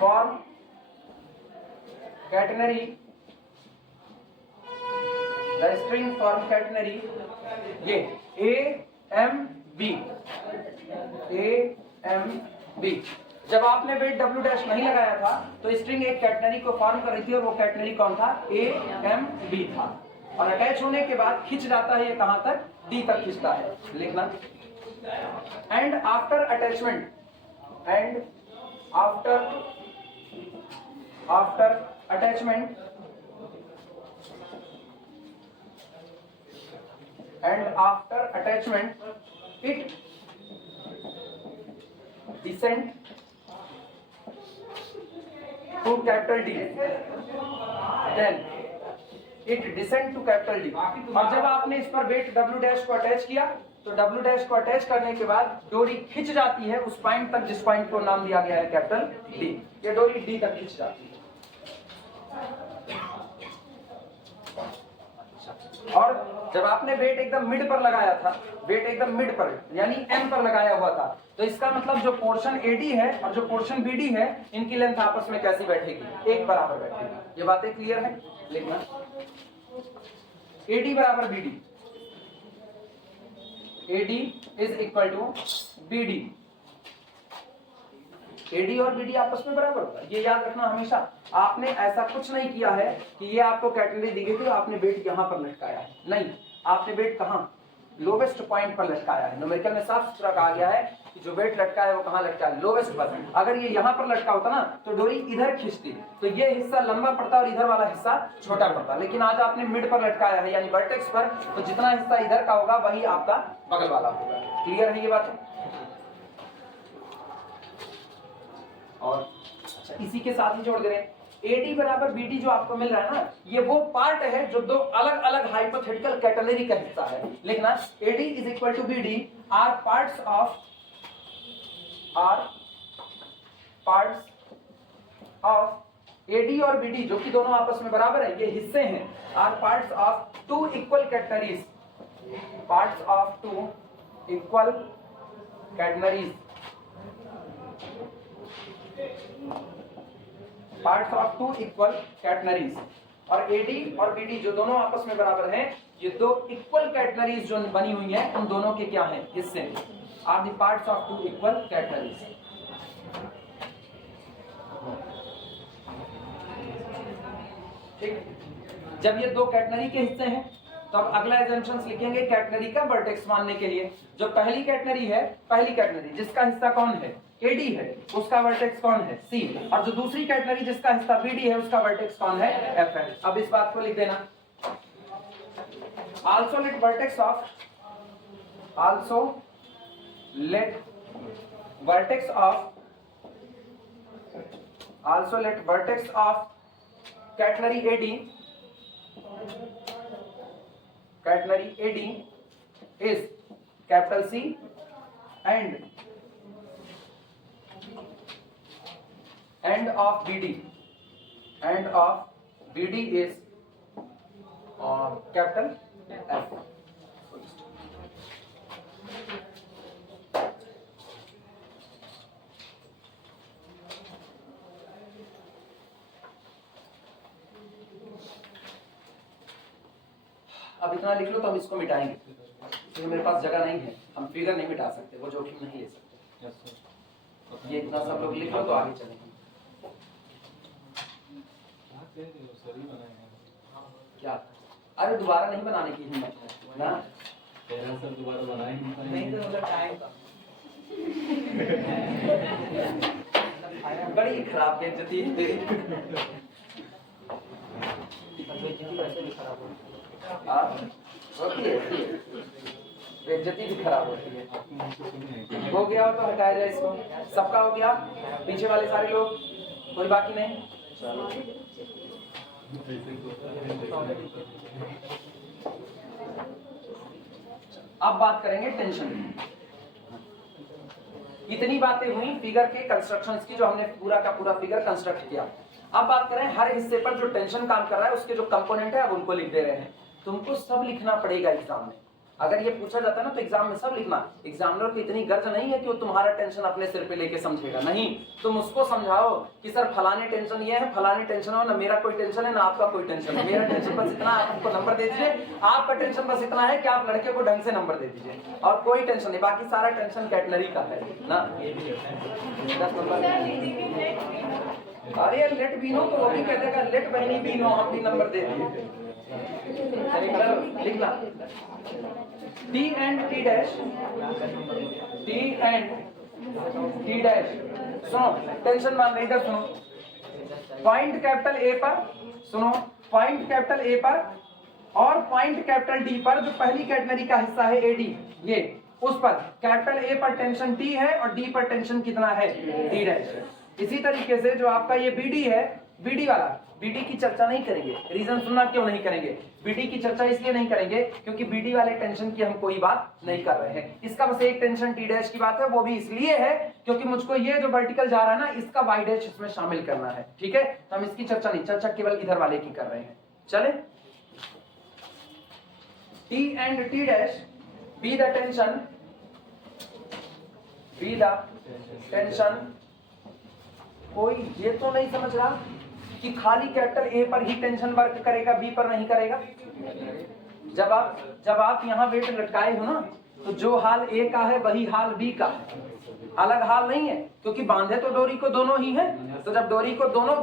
form catenary, the string form catenary, ये A-M-B। जब आपने वेट W डैश नहीं लगाया था तो स्ट्रिंग एक कैटनरी को फॉर्म कर रही थी और वो कैटनरी कौन था, A-M-B था। और अटैच होने के बाद खिंच जाता है ये कहां तक, D तक खिंचता है, लिखना। And after attachment, and after attachment and after attachment it descend to capital D, then it descend to capital D. और जब आपने इस पर वेट डब्ल्यू डैश को अटैच किया तो डब्ल्यू डैश को अटैच करने के बाद डोरी खिंच जाती है उस पॉइंट तक जिस पॉइंट को नाम दिया गया है कैपिटल डी। ये डोरी डी तक खिंच जाती है। और जब आपने वेट एकदम मिड पर लगाया था, वेट एकदम मिड पर यानी एम पर लगाया हुआ था, तो इसका मतलब जो पोर्शन एडी है और जो पोर्शन बीडी है इनकी लेंथ आपस में कैसी बैठेगी, एक बराबर बैठेगी। ये बातें क्लियर है? लिखना एडी बराबर BD, AD is equal to BD। AD और BD आपस में बराबर होगा, ये याद रखना हमेशा। आपने ऐसा कुछ नहीं किया है कि ये आपको कैटेगरी दी गई थी आपने वेट यहां पर लटकाया है, नहीं, आपने वेट कहां, लोवेस्ट पॉइंट पर लटकाया है। न्यूमेरिकल में साफ सुथरा कहा गया है कि जो वेट लटका है वो कहां लटका है, लोवेस्ट पर। अगर ये यहां पर लटका होता ना तो डोरी इधर खींचती तो ये हिस्सा लंबा पड़ता और इधर वाला हिस्सा छोटा पड़ता, लेकिन आज आपने मिड पर लटकाया है यानी वर्टेक्स पर, तो जितना हिस्सा इधर का होगा वही आपका बगल वाला होगा। क्लियर है ये बात? और अच्छा, इसी के साथ ही जोड़ दे रहे हैं AD बराबर BD जो आपको मिल रहा है ना, ये वो पार्ट है जो दो अलग अलग हाइपोथेटिकल कैटेगरी का हिस्सा है। लिखना AD is equal to BD are parts of AD और BD जो कि दोनों आपस में बराबर है, ये हिस्से हैं, are parts of two equal categories, parts of two equal categories, parts of two equal categories. और AD और BD जो दोनों आपस में बराबर हैं, ये दो इक्वल कैटेगरीज जो बनी हुई हैं उन दोनों के क्या हैं, हिस्से, are the parts of two equal categories. ठीक, जब ये दो कैटेगरी के हिस्से हैं तो अब अगला एजम्पशंस लिखेंगे कैटेगरी का वर्टेक्स मानने के लिए। जो पहली कैटेगरी है, पहली कैटेगरी जिसका हिस्सा कौन है, AD है, उसका वर्टेक्स कौन है, C। और जो दूसरी कैटेगरी जिसका हिस्सा BD है उसका वर्टेक्स कौन है, F है। अब इस बात को लिख देना, also let vertex of catenary AD is capital C and of BD is capital F। अब इतना लिख लो तो हम इसको मिटाएंगे क्योंकि मेरे पास जगह नहीं है, हम फिगर नहीं मिटा सकते, वो जोखिम नहीं ले सकते। ये इतना सब लोग लिख लो तो आगे चलेंगे। क्या? अरे दोबारा नहीं बनाने की हिम्मत है ना, सर दोबारा बनाएंगे नहीं तो मतलब टाइम का बड़ी खराब बेइज्जती है तेरी। बेइज्जती भी खराब होती है। हो गया हो तो हटाया जाए इसको। सबका हो गया, पीछे वाले सारे लोग, कोई बाकी नहीं। अब बात करेंगे टेंशन की। इतनी बातें हुई फिगर के कंस्ट्रक्शंस की, जो हमने पूरा का पूरा फिगर कंस्ट्रक्ट किया। अब बात करें हर हिस्से पर जो टेंशन काम कर रहा है उसके जो कंपोनेंट है अब उनको लिख दे रहे हैं। तुमको सब लिखना पड़ेगा एग्जाम में। अगर ये पूछा जाता है ना तो एग्जाम में सब लिखना। एग्जामिनर की इतनी गर्ज नहीं है कि वो तुम्हारा टेंशन अपने सिर पे लेके समझेगा, नहीं, तुम उसको समझाओ कि सर फलाने टेंशन ये है, फलाने टेंशन हो, ना मेरा कोई टेंशन है ना आपका कोई टेंशन है, मेरा टेंशन बस इतना है, आपको नंबर दे दीजिए, आपका टेंशन बस इतना है कि आप लड़के को ढंग से नंबर दे दीजिए और कोई टेंशन नहीं, बाकी सारा टेंशन कैटेगरी का है ना। 10 नंबर। अरे लेट बी नो तो वो भी कह देगा लेट बहनी बी नो, हम भी नंबर दे दिए। लिखना T and T dash, T and T dash। सुनो टेंशन मान रहे, इधर सुनो, पॉइंट कैपिटल A पर, सुनो पॉइंट कैपिटल A पर और पॉइंट कैपिटल D पर जो पहली कैटेगरी का हिस्सा है AD, ये उस पर कैपिटल ए पर टेंशन टी है और डी पर टेंशन कितना है, डी डैश है। इसी तरीके से जो आपका ये बीडी है, बीडी वाला, बीडी की चर्चा नहीं करेंगे। रीजन सुनना क्यों नहीं करेंगे, बीडी की चर्चा इसलिए नहीं करेंगे क्योंकि बीडी वाले टेंशन की हम कोई बात नहीं कर रहे हैं। इसका बस एक टेंशन टी डैश की बात है, वो भी इसलिए है क्योंकि मुझको ये जो वर्टिकल जा रहा है ना, इसका वाई डैश इसमें शामिल करना है। ठीक है, तो हम इसकी चर्चा नहीं, चर्चा केवल इधर वाले की कर रहे हैं। चले, T and T dash be the tension, कोई ये तो नहीं समझ रहा कि खाली कैपिटल ए पर ही टेंशन वर्क करेगा, बी पर नहीं करेगा। जब आप यहाँ वेट लटकाए हो ना, तो जो हाल ए का है वही हाल बी का है, अलग हाल नहीं है, क्योंकि बांधे तो डोरी को दोनों ही हैं। तो जब डोरी को दोनों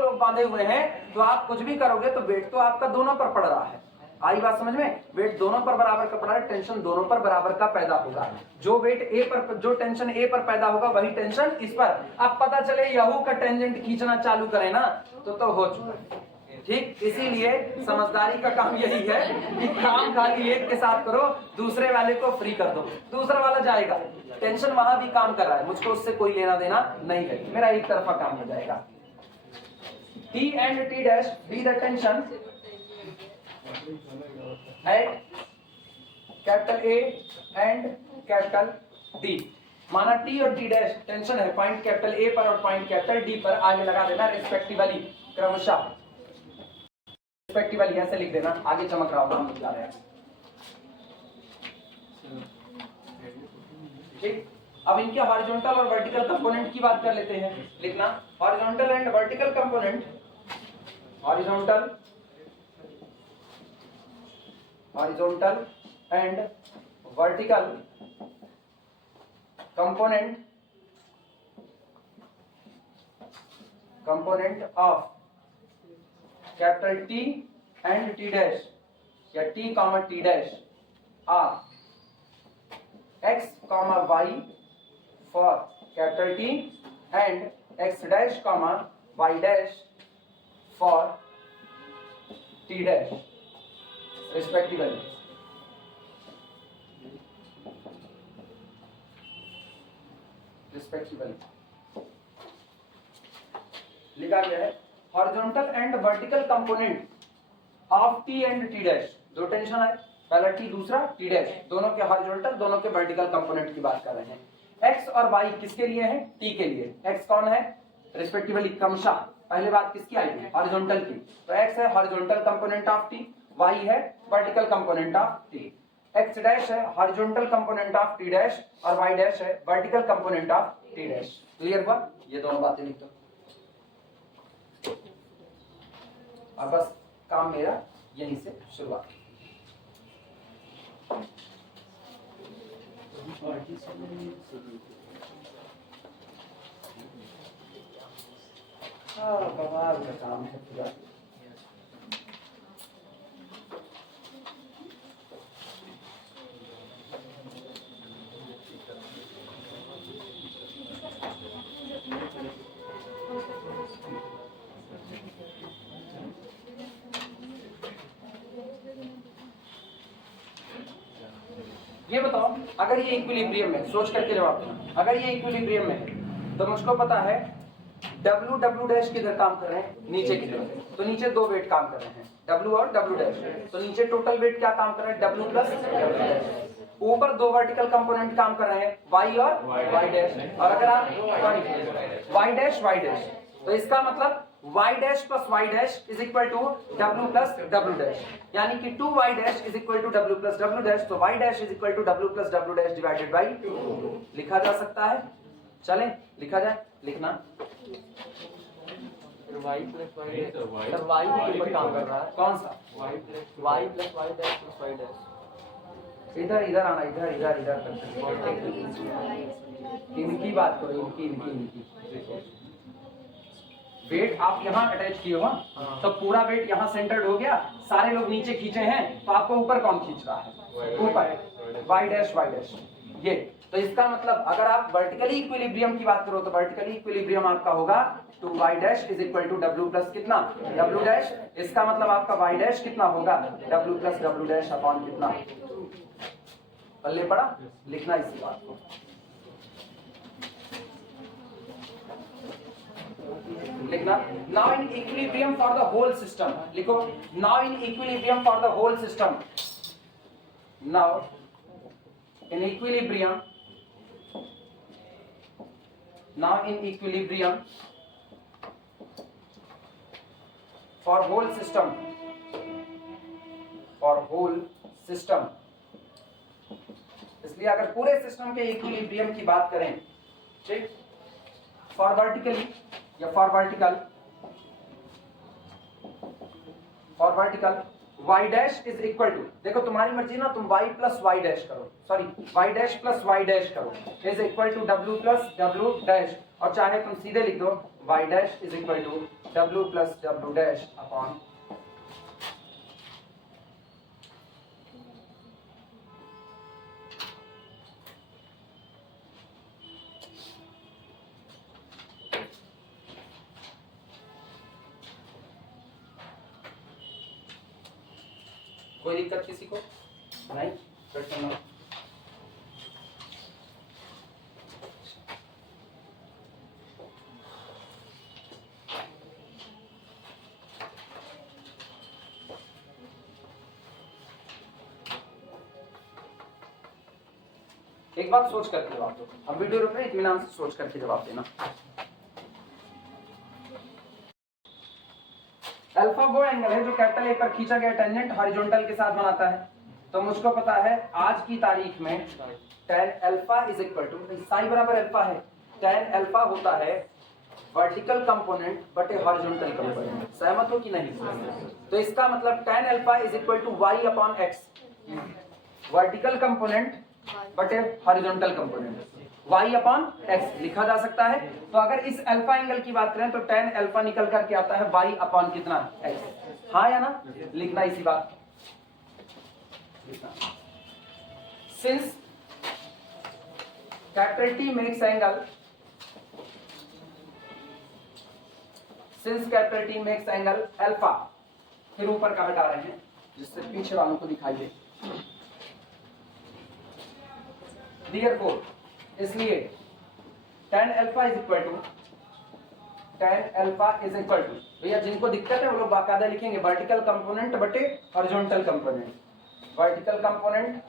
लोग बांधे हुए हैं, तो आप कुछ भी करोगे तो वेट तो आपका दोनों पर पड़ रहा है। आई बात समझ में, वेट दोनों पर बराबर का पड़ा है, टेंशन दोनों पर बराबर का पैदा होगा। जो वेट ए पर, जो टेंशन ए पर पैदा होगा वही टेंशन इस पर। अब पता चले यहू का टेंजेंट खींचना चालू करे ना, तो हो चुका। ठीक, इसीलिए समझदारी का काम यही है कि काम खाली एक के साथ करो, दूसरे वाले को फ्री कर दो, दूसरा वाला जाएगा। टेंशन वहां भी काम कर रहा है, मुझको उससे कोई लेना देना नहीं है, मेरा एक तरफा काम हो जाएगा। T and T dash be the tension at capital A and capital D। माना T और T डैश टेंशन है पॉइंट कैपिटल A पर और पॉइंट कैपिटल D पर, आगे लगा देना रिस्पेक्टिवली, क्रमशः रिस्पेक्टिवली ऐसे लिख देना, आगे चमक रहा होगा हम लिखा रहे हैं। ठीक, अब इनके हॉरिजॉन्टल और वर्टिकल कंपोनेंट की बात कर लेते हैं। लिखना horizontal and vertical component, horizontal and vertical component of capital T and T dash या T comma T dash are x comma y for capital T and x dash comma y dash for T dash respectively. लिखा गया है horizontal and vertical component of T and T dash. दो tension है, पहला T दूसरा T dash, दोनों के horizontal दोनों के वर्टिकल कंपोनेंट की बात कर रहे हैं। x और y किसके लिए है, T के लिए। x कौन है, रिस्पेक्टिवली क्रमशः, पहले बात किसकी आई थी, हॉरिजॉन्टल की, तो x है horizontal component of T, y है vertical component of T। x dash है horizontal component of T dash और y डैश है vertical component of T dash. Clear हुआ, ये दोनों बातें लिख दो। अब बस काम मेरा यहीं से शुरुआत। बवाल का काम है पूरा। ये बताओ, अगर ये इक्विलिब्रियम में, सोच करके जवाब देना, अगर ये इक्विलिब्रियम में है तो मुझको पता है W डैश किधर काम कर रहे हैं, नीचे की तरफ, तो नीचे दो वेट काम कर रहे हैं, W और W डैश, तो नीचे टोटल वेट क्या काम कर रहे हैं, W प्लस W डैश। ऊपर दो वर्टिकल कंपोनेंट काम कर रहे हैं, Y और Y डैश, और अगर आप Y डैश Y डैश, तो इसका मतलब y dash plus y dash is equal to w plus w dash, यानी कि 2y dash is equal to w plus w dash, तो y dash is equal to w plus w dash divided by 2 लिखा जा सकता है। चलें लिखा जाए, लिखना y plus y dash, sir y के ऊपर काम कर रहा है, कौन सा y plus y plus y dash plus y dash. इधर इधर आना, इधर इधर इधर करते, इनकी बात करो, इनकी वेट आप यहाँ अटैच किए हो, तो पूरा वेट यहाँ सेंटर्ड हो गया, सारे लोग नीचे खींचे हैं, तो आपको ऊपर कौन खींच रहा है, ऊपर y डैश ये। तो इसका मतलब अगर आप वर्टिकली इक्विलिब्रियम की बात करो तो वर्टिकली इक्विलिब्रियम आपका होगा 2y dash is equal to w plus कितना w डैश, इसका मतलब आपका y डैश कितना होगा w plus w dash upon कितना, पल्ले पड़ा, लिखना इसी बात को। लिखना now in equilibrium for the whole system, लिखो now in equilibrium for the whole system, now in equilibrium, now in equilibrium for whole system, for whole system. इसलिए अगर पूरे सिस्टम के इक्विलिब्रियम की बात करें, ठीक, फॉर वर्टिकली या for vertical, for vertical y dash is equal to, देखो तुम्हारी मर्जी ना, तुम y प्लस वाई डैश करो, sorry y dash plus Y dash करो, is equal to w plus w dash, और चाहे तुम सीधे लिख दो y dash is equal to w plus w dash upon कोई दिक्कत किसी को नहीं? क्वेश्चन नंबर एक बात सोच करके जवाब दो। अब वीडियो रोक रहे हैं, इत्मीनान से सोच करके जवाब देना। अल्फा वो एंगल है जो कैपिटल ए पर खींचा गया टेंजेंट हॉरिजॉन्टल के साथ बनाता है। तो मुझको पता है आज की तारीख में tan alpha is equal to, psi बराबर अल्फा है, tan अल्फा होता है वर्टिकल कंपोनेंट बटे हॉरिजॉन्टल कंपोनेंट। सहमत हो कि नहीं? तो इसका मतलब tan alpha is equal to y upon x, vertical component बटे horizontal component, y upon x लिखा जा सकता है। तो अगर इस अल्फा एंगल की बात करें तो tan अल्फा निकल करके आता है y अपॉन कितना, x। हाँ या ना? लिखना इसी बात। Since capital T makes angle, since capital T makes angle alpha, फिर ऊपर का हटा रहे हैं जिससे पीछे वालों को दिखाई दे। Therefore, इसलिए tan alpha is equal to, tan alpha is equal to, भैया जिनको दिक्कत है वो लोग बाकायदा लिखेंगे वर्टिकल कंपोनेंट बटे horizontal component, vertical component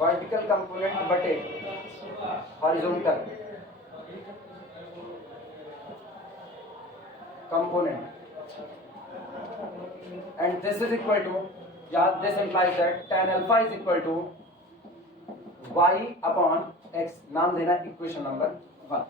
vertical component बटे horizontal component, and this is equal to, yeah, this implies that tan alpha is equal to y upon x। नाम देना इक्वेशन नंबर 1।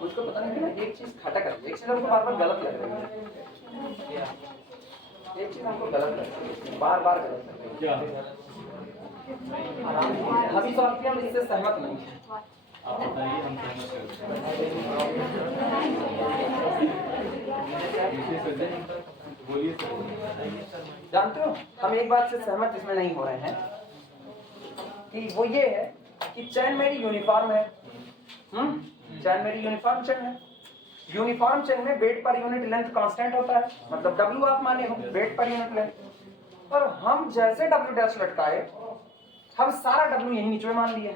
मुझको पता नहीं ना, एक चीज खटक रही है, एक चीज हमको बार बार गलत लग रही है, एक चीज हमको गलत लग रही है, बार बार गलत लग रही है। हम इस बात पे हम इससे सहमत नहीं है। आप बताइए, हम बोलिए सर। जानते हो हम एक बात से सहमत इसमें नहीं हो रहे हैं कि वो ये है कि चैन मेरी यूनिफॉर्म है, चैन मेरी यूनिफॉर्म चैन है। यूनिफॉर्म चैन में wait per unit length constant होता है, मतलब W आप माने हो वेट पर यूनिट लेंथ। और हम जैसे W डैश लटकाए, हम सारा W यही नीचे मान लिया।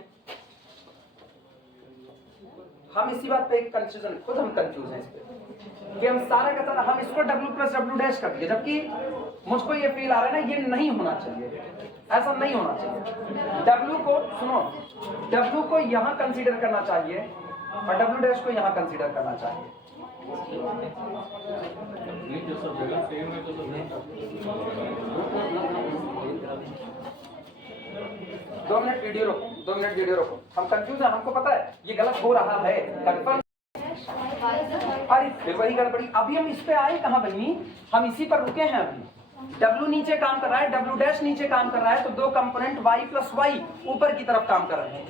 हम इसी बात पे एक कंफ्यूजन, खुद हम कंफ्यूज हैं इस पे कि हम सारा का सारा हम इसको W प्लस W डैश कर दिए, जबकि मुझको ये फील आ रहा है ना, ये नहीं होना चाहिए, ऐसा नहीं होना चाहिए। W को सुनो, W को यहाँ कंसीडर करना चाहिए और W डैश को यहाँ कंसीडर करना चाहिए। नहीं तो सब जगह सेम है, तो सब 2 मिनट वीडियो रोको, 2 मिनट वीडियो रोको। हम कंफ्यूज है, हमको पता है ये गलत हो रहा है, कंफर्म। अरे फिर वही गड़बड़ी। अभी हम इस पे आए कहाँ बनी, हम इसी पर रुके हैं। अभी W नीचे काम कर रहा है, W डैश नीचे काम कर रहा है, तो दो कंपोनेंट y प्लस y ऊपर की तरफ काम कर रहे हैं।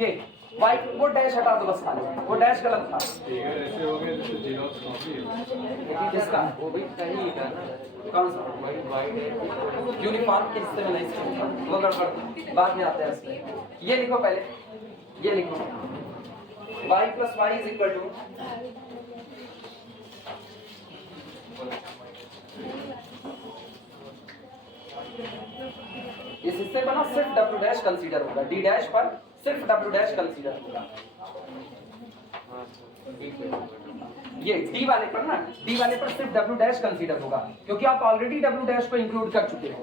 वाई वो डैश हटा दो बस खाली, वो डैश गलत था ऐसे हो गए तो जीरोक्स कॉपी किसका, वो भी सही था ना। कौन सा वाई डैश यूनिफॉर्म के हिस्से में नहीं था, वो गड़बड़ था, बाद में आते हैं इसमें। ये लिखो पहले, ये लिखो y plus y is equal to इस हिस्से पर ना सिर्फ w डैश कंसीडर होगा, d डैश पर सिर्फ w डैश कंसीडर होगा। ये d वाले पर ना, d वाले पर सिर्फ w डैश कंसीडर होगा, क्योंकि आप ऑलरेडी w डैश को इंक्लूड कर चुके हो,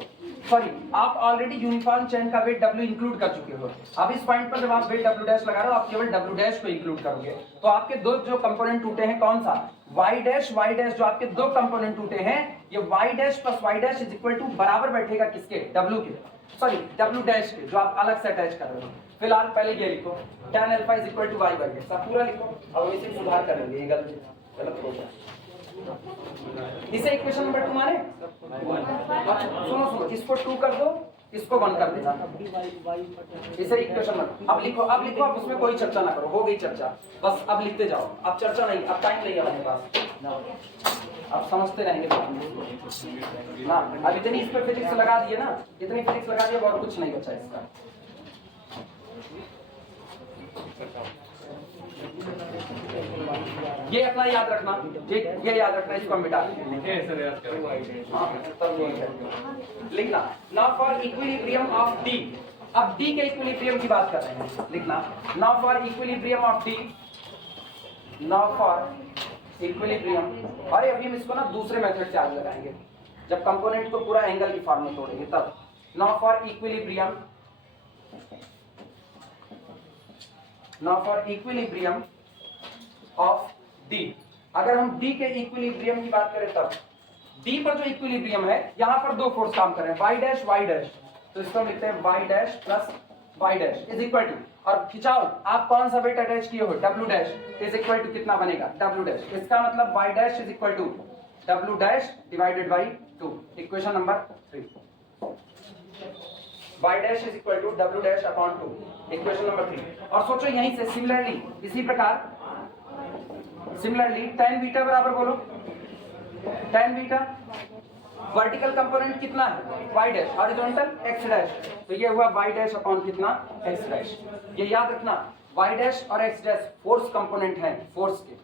सॉरी आप ऑलरेडी यूनिफॉर्म चेन का वेट w इंक्लूड कर चुके हो। अब इस पॉइंट पर जब आप वेट w डैश लगा रहे हो, आप केवल w डैश को इंक्लूड करोगे, तो आपके दो जो कंपोनेंट टूटे हैं, कौन सा y डैश जो आपके दो कंपोनेंट टूटे हैं, ये y dash plus y dash is equal to बराबर बैठेगा किसके, w के, सॉरी w डैश के, जो आप अलग से अटैच कर रहे हो। फिलहाल पहले ये लिखो tan alpha is equal to y वर्ग, सब पूरा लिखो, अब इसे सुधार कर लेंगे, ये गलत हो गया। इसे इक्वेशन नंबर 2 माने, सुनो इसको 2 कर दो, इसको 1 कर देना, इसे इक्वेशन नंबर। अब लिखो अब उसमें कोई चर्चा ना करो, हो गई चर्चा, बस अब लिखते जाओ, अब चर्चा नहीं, अब टाइम नहीं है हमारे पास, अब समझते रहेंगे ना। अब इतनी इस पे फिजिक्स लगा दिए ना, इतनी फिजिक्स लगा दिए, और कुछ नहीं बचा इसका। ये अपना याद रखना, ये याद रखना, इसको हम मिटा लिखे सर याद करो। लिखना now for equilibrium of D, अब डी के इक्विलिब्रियम की बात कर रहे हैं, लिखना now for equilibrium of D, now for equilibrium, अरे अभी हम इसको ना दूसरे मेथड से आगे लगाएंगे, जब कंपोनेंट को पूरा एंगल की फॉर्म में तोड़ेंगे तब। Now for equilibrium, now for equilibrium of D, अगर हम डी के इक्विलिब्रियम की बात करें तब डी पर जो इक्विलिब्रियम है, यहां पर दो फोर्स काम कर रहे हैं, y डैश, तो इसको हम लिखते हैं y dash plus y dash is equal to, और खिंचाओ आप कौन सा वेट अटैच किए हो, w dash is equal to कितना बनेगा, w डैश, इसका मतलब y dash is equal to w dash divided by 2, equation number 3, y dash is equal to w dash upon 2, equation number 3। और सोचो यहीं से सिमिलरली, इसी प्रकार सिमिलरली tan बीटा बराबर बोलो, tan बीटा वर्टिकल कंपोनेंट कितना है y dash, horizontal x dash, तो ये हुआ y डैश अपॉन कितना x डैश। ये याद रखना y डैश और x डैश फोर्स कंपोनेंट हैं, फोर्स के।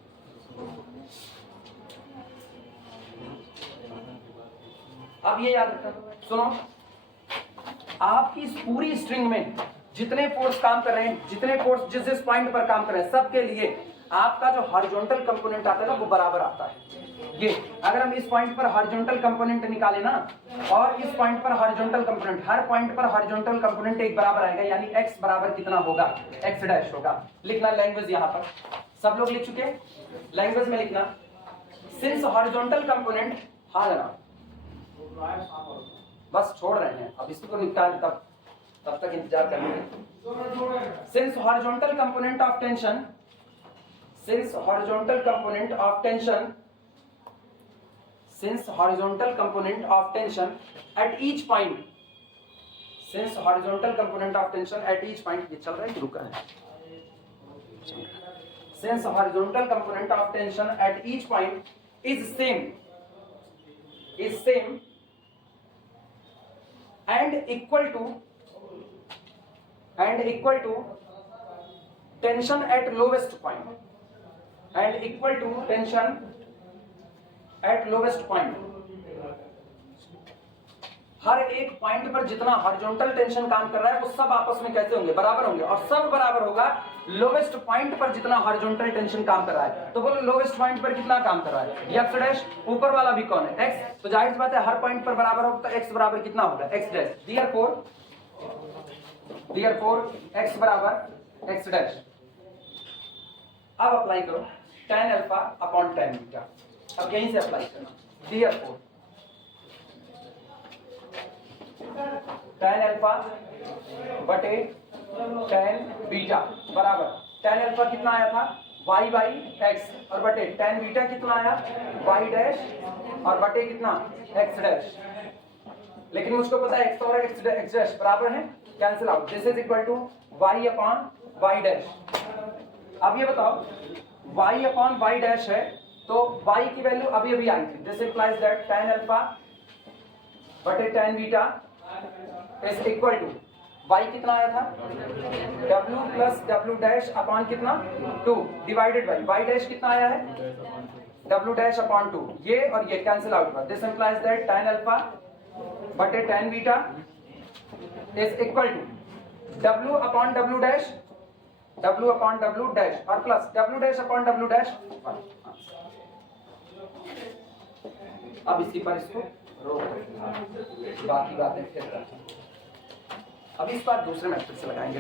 अब ये याद रखना, सुनो आपकी इस पूरी स्ट्रिंग में जितने फोर्स काम कर रहे हैं, जितने फोर्स जिस पॉइंट पर काम कर रहे हैं, सबके लिए आपका जो हॉरिजॉन्टल कंपोनेंट आता है ना, वो बराबर आता है। ये अगर हम इस पॉइंट पर हॉरिजॉन्टल कंपोनेंट निकाले ना, और इस पॉइंट पर हॉरिजॉन्टल कंपोनेंट, हर पॉइंट पर हॉरिजॉन्टल कंपोनेंट एक बराबर आएगा, यानी x बराबर कितना होगा, x डैश होगा। लिखना लैंग्वेज, यहाँ पर सब लोग लिख चुके, लैंग्वेज में लिखना सिंस हॉरिजॉन्टल कंपोनेंट, हाँ लेना बस छोड़ रहे हैं, अब इसको निपटा तब तक इंतजार करेंगे। Since horizontal component of tension, since horizontal component of tension, since horizontal component of tension at each point, since horizontal component of tension at each point, ये चल रहा है कि रुका है, since horizontal component of tension at each point is same and equal to tension at lowest point, and equal to tension at lowest point, हर एक point पर जितना हॉरिजॉन्टल टेंशन काम कर रहा है वो सब आपस में कैसे होंगे, बराबर होंगे, और सब बराबर होगा लोवेस्ट पॉइंट पर जितना हॉरिजॉन्टल टेंशन काम कर रहा है। तो बोलो लोवेस्ट पॉइंट पर कितना काम कर रहा है, x डैश, ऊपर वाला भी कौन है, x, तो जाहिर सी बात है हर पॉइंट पर बराबर होगा, तो x बराबर कितना होगा, x डैश। देयरफॉर x बराबर x डैश। अब अप्लाई करो tan alpha upon tan beta, अब यहीं से अप्लाई करना, देयरफॉर tan अल्फा बटे tan बीटा बराबर, tan अल्फा कितना आया था y बाई x, और बटे tan बीटा कितना आया y डैश, और बटे कितना x डैश। लेकिन मुझको पता है x और x डैश बराबर है, cancel out, this is equal to y upon y dash. अब ये बताओ y अपॉन वाई डैश है तो y की वैल्यू अभी अभी आई थी, this implies that tan alpha बटे tan beta is equal to y कितना आया था w plus w dash upon कितना 2 डिवाइडेड बाई y डैश कितना आया है w डैश अपॉन 2, ये और ये कैंसिल आउट हुआ, this implies that tan alpha बटे tan beta is equal to w upon w dash और plus w dash upon w dash. अब इसी पर इसको रोक दो, बाकी बातें फिर करते हैं। अब इस बार दूसरे मेथड से लगाएंगे।